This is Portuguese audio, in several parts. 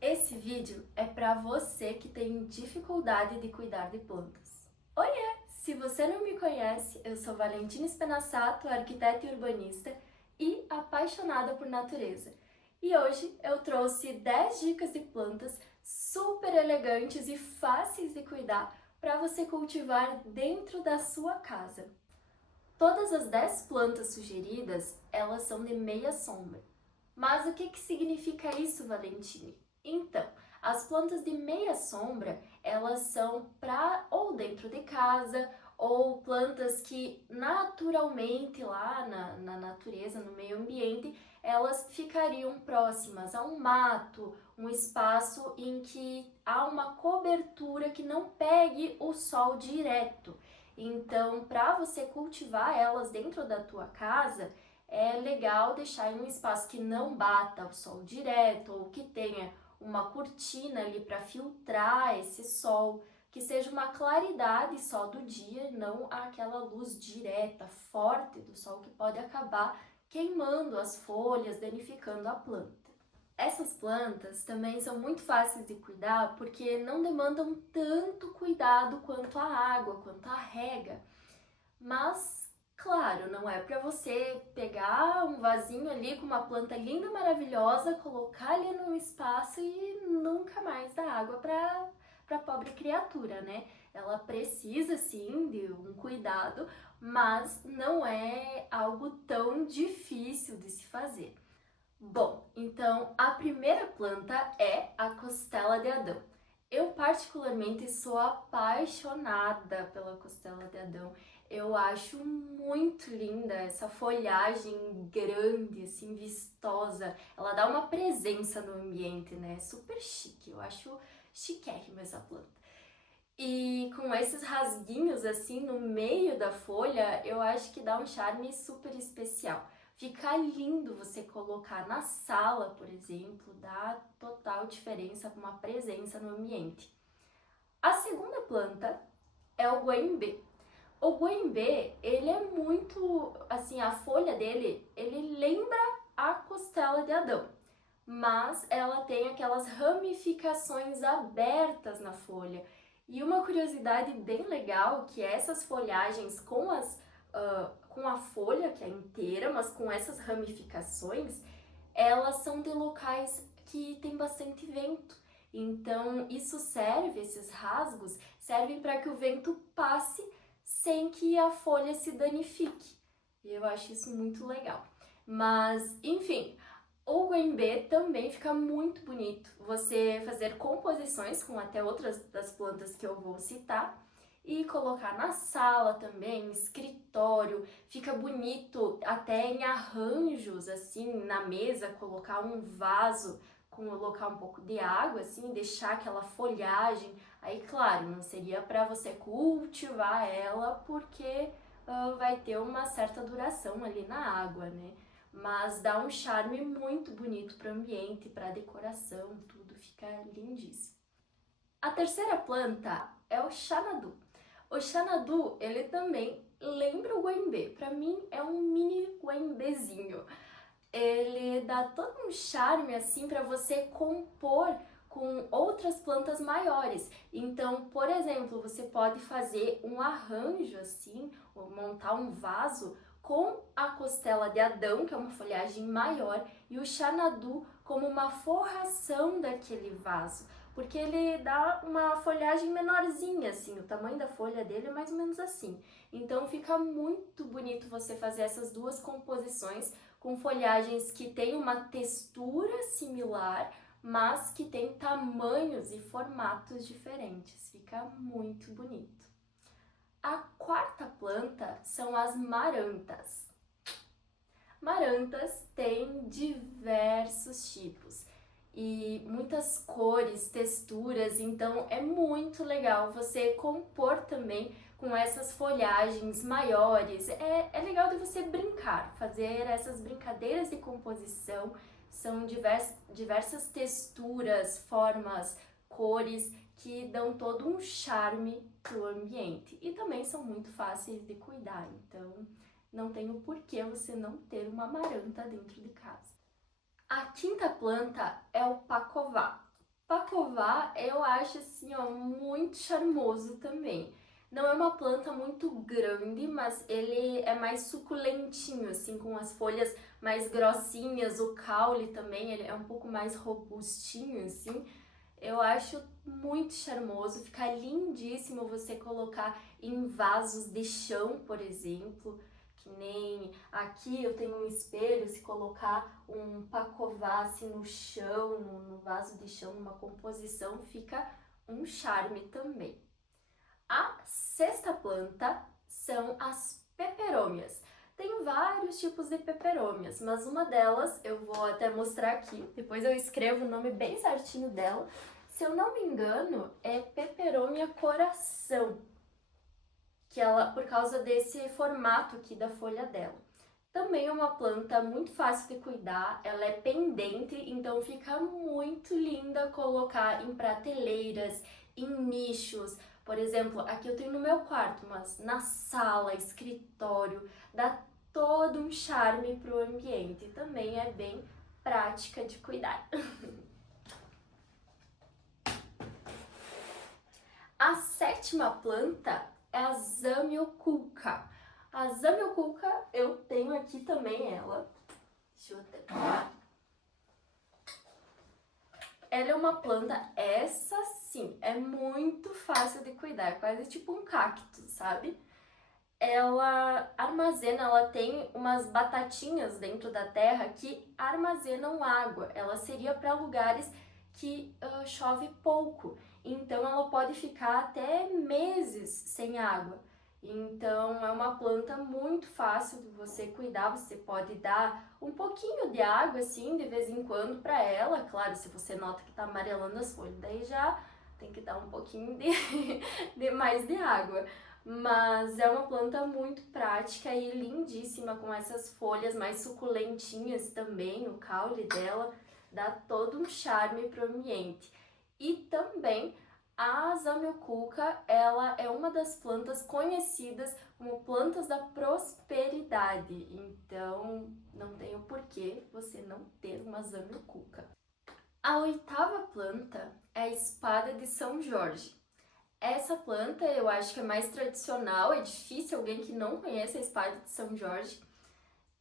Esse vídeo é para você que tem dificuldade de cuidar de plantas. Oiê! Se você não me conhece, eu sou Valentina Spenassato, arquiteta e urbanista e apaixonada por natureza. E hoje eu trouxe 10 dicas de plantas super elegantes e fáceis de cuidar para você cultivar dentro da sua casa. Todas as 10 plantas sugeridas, elas são de meia sombra. Mas o que significa isso, Valentine? Então, as plantas de meia sombra, elas são para ou dentro de casa, ou plantas que naturalmente lá na natureza, no meio ambiente, elas ficariam próximas a um mato, um espaço em que há uma cobertura que não pegue o sol direto. Então, para você cultivar elas dentro da tua casa, é legal deixar em um espaço que não bata o sol direto ou que tenha uma cortina ali para filtrar esse sol, que seja uma claridade só do dia, não aquela luz direta, forte do sol que pode acabar queimando as folhas, danificando a planta. Essas plantas também são muito fáceis de cuidar porque não demandam tanto cuidado quanto a água, quanto a rega. Mas, claro, não é para você pegar um vasinho ali com uma planta linda, maravilhosa, colocar ali num espaço e nunca mais dar água para a pobre criatura, né? Ela precisa sim de um cuidado, mas não é algo tão difícil de se fazer. Bom, então a primeira planta é a costela de Adão. Eu particularmente sou apaixonada pela costela de Adão. Eu acho muito linda essa folhagem grande, assim, vistosa. Ela dá uma presença no ambiente, né? Super chique. Eu acho chiquérrima essa planta. E com esses rasguinhos assim no meio da folha, eu acho que dá um charme super especial. Fica lindo você colocar na sala, por exemplo, dá total diferença com uma presença no ambiente. A segunda planta é o guaimbê. O guaimbê, ele é muito, assim, a folha dele, ele lembra a costela de Adão, mas ela tem aquelas ramificações abertas na folha. E uma curiosidade bem legal que essas folhagens com a folha que é inteira, mas com essas ramificações, elas são de locais que tem bastante vento. Então isso serve, esses rasgos servem para que o vento passe sem que a folha se danifique. E eu acho isso muito legal. Mas, enfim, o guembê também fica muito bonito. Você fazer composições com até outras das plantas que eu vou citar e colocar na sala também, escritório, fica bonito até em arranjos, assim, na mesa, colocar um vaso, colocar um pouco de água, assim, deixar aquela folhagem. Aí, claro, não seria para você cultivar ela, porque vai ter uma certa duração ali na água, né? Mas dá um charme muito bonito para o ambiente, para a decoração, tudo fica lindíssimo. A terceira planta é o xanadu. O xanadu, ele também lembra o guaimbê. Para mim é um mini guaimbêzinho. Ele dá todo um charme assim para você compor com outras plantas maiores. Então, por exemplo, você pode fazer um arranjo assim, ou montar um vaso com a costela de Adão, que é uma folhagem maior, e o xanadu como uma forração daquele vaso, porque ele dá uma folhagem menorzinha, assim, o tamanho da folha dele é mais ou menos assim. Então fica muito bonito você fazer essas duas composições com folhagens que têm uma textura similar, mas que têm tamanhos e formatos diferentes. Fica muito bonito. A quarta planta são as marantas. Marantas têm diversos tipos e muitas cores, texturas, então é muito legal você compor também com essas folhagens maiores. É legal de você brincar, fazer essas brincadeiras de composição, são diversas texturas, formas, cores que dão todo um charme pro ambiente e também são muito fáceis de cuidar, então não tem o porquê você não ter uma maranta dentro de casa. A quinta planta é o pacová. Pacová eu acho assim, ó, muito charmoso também. Não é uma planta muito grande, mas ele é mais suculentinho, assim, com as folhas mais grossinhas, o caule também, ele é um pouco mais robustinho, assim. Eu acho muito charmoso, fica lindíssimo você colocar em vasos de chão, por exemplo, que nem aqui eu tenho um espelho, se colocar um pacová assim no chão, no vaso de chão, numa composição, fica um charme também. A sexta planta são as peperômias. Tem vários tipos de peperômias, mas uma delas eu vou até mostrar aqui, depois eu escrevo o nome bem certinho dela. Se eu não me engano, é peperômia coração, que ela, por causa desse formato aqui da folha dela. Também é uma planta muito fácil de cuidar, ela é pendente, então fica muito linda colocar em prateleiras, em nichos. Por exemplo, aqui eu tenho no meu quarto, mas na sala, escritório, dá todo um charme para o ambiente. Também é bem prática de cuidar. A sétima planta é a Zamioculca. A Zamioculca eu tenho aqui também ela. Deixa eu até pegar. Ela é uma planta, essa sim, é muito fácil de cuidar, é quase tipo um cacto, sabe? Ela tem umas batatinhas dentro da terra que armazenam água. Ela seria para lugares que chove pouco. Então ela pode ficar até meses sem água. Então é uma planta muito fácil de você cuidar. Você pode dar um pouquinho de água assim de vez em quando para ela. Claro, se você nota que está amarelando as folhas, daí já tem que dar um pouquinho de mais de água. Mas é uma planta muito prática e lindíssima, com essas folhas mais suculentinhas também, o caule dela dá todo um charme para o ambiente. E também a Zamioculca, ela é uma das plantas conhecidas como plantas da prosperidade, então não tem o porquê você não ter uma Zamioculca. A oitava planta é a espada de São Jorge. Essa planta eu acho que é mais tradicional, é difícil alguém que não conhece a espada de São Jorge,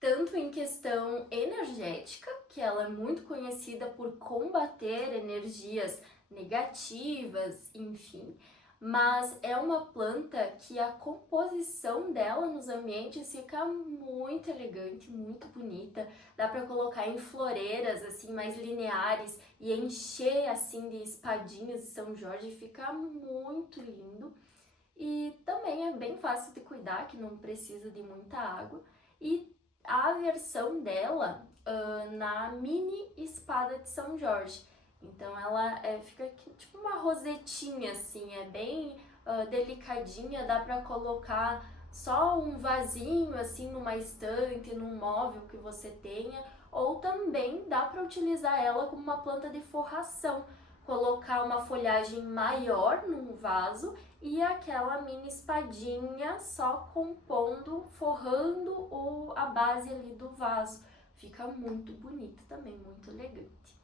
tanto em questão energética, que ela é muito conhecida por combater energias negativas, enfim, mas é uma planta que a composição dela nos ambientes fica muito elegante, muito bonita. Dá para colocar em floreiras assim mais lineares e encher assim de espadinhas de São Jorge, fica muito lindo. E também é bem fácil de cuidar, que não precisa de muita água. E a versão dela na mini espada de São Jorge. Então ela fica tipo uma rosetinha assim, é bem delicadinha, dá para colocar só um vasinho assim numa estante, num móvel que você tenha, ou também dá para utilizar ela como uma planta de forração, colocar uma folhagem maior num vaso e aquela mini espadinha só compondo, forrando a base ali do vaso. Fica muito bonito também, muito elegante.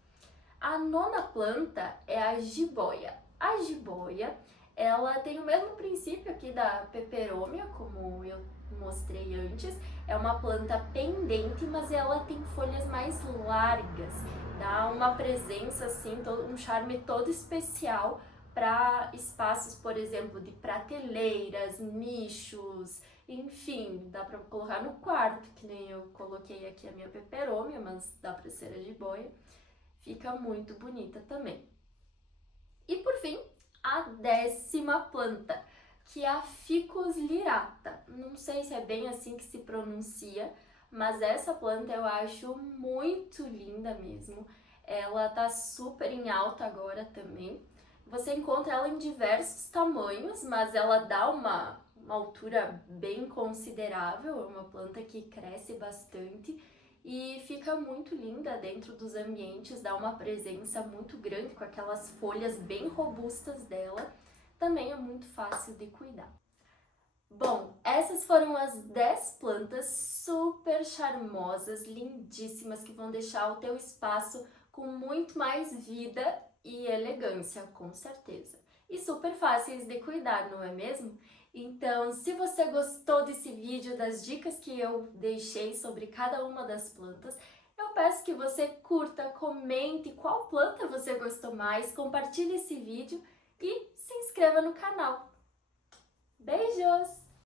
A nona planta é a jiboia. A jiboia, ela tem o mesmo princípio aqui da peperômia, como eu mostrei antes. É uma planta pendente, mas ela tem folhas mais largas. Dá uma presença, assim, um charme todo especial para espaços, por exemplo, de prateleiras, nichos, enfim, dá para colocar no quarto, que nem eu coloquei aqui a minha peperômia, mas dá para ser a jiboia. Fica muito bonita também. E por fim, a décima planta, que é a Ficus lirata. Não sei se é bem assim que se pronuncia, mas essa planta eu acho muito linda mesmo. Ela tá super em alta agora também. Você encontra ela em diversos tamanhos, mas ela dá uma altura bem considerável. É uma planta que cresce bastante e fica muito linda dentro dos ambientes, dá uma presença muito grande com aquelas folhas bem robustas dela. Também é muito fácil de cuidar. Bom, essas foram as 10 plantas super charmosas, lindíssimas, que vão deixar o teu espaço com muito mais vida e elegância, com certeza. E super fáceis de cuidar, não é mesmo? Então, se você gostou desse vídeo, das dicas que eu deixei sobre cada uma das plantas, eu peço que você curta, comente qual planta você gostou mais, compartilhe esse vídeo e se inscreva no canal. Beijos!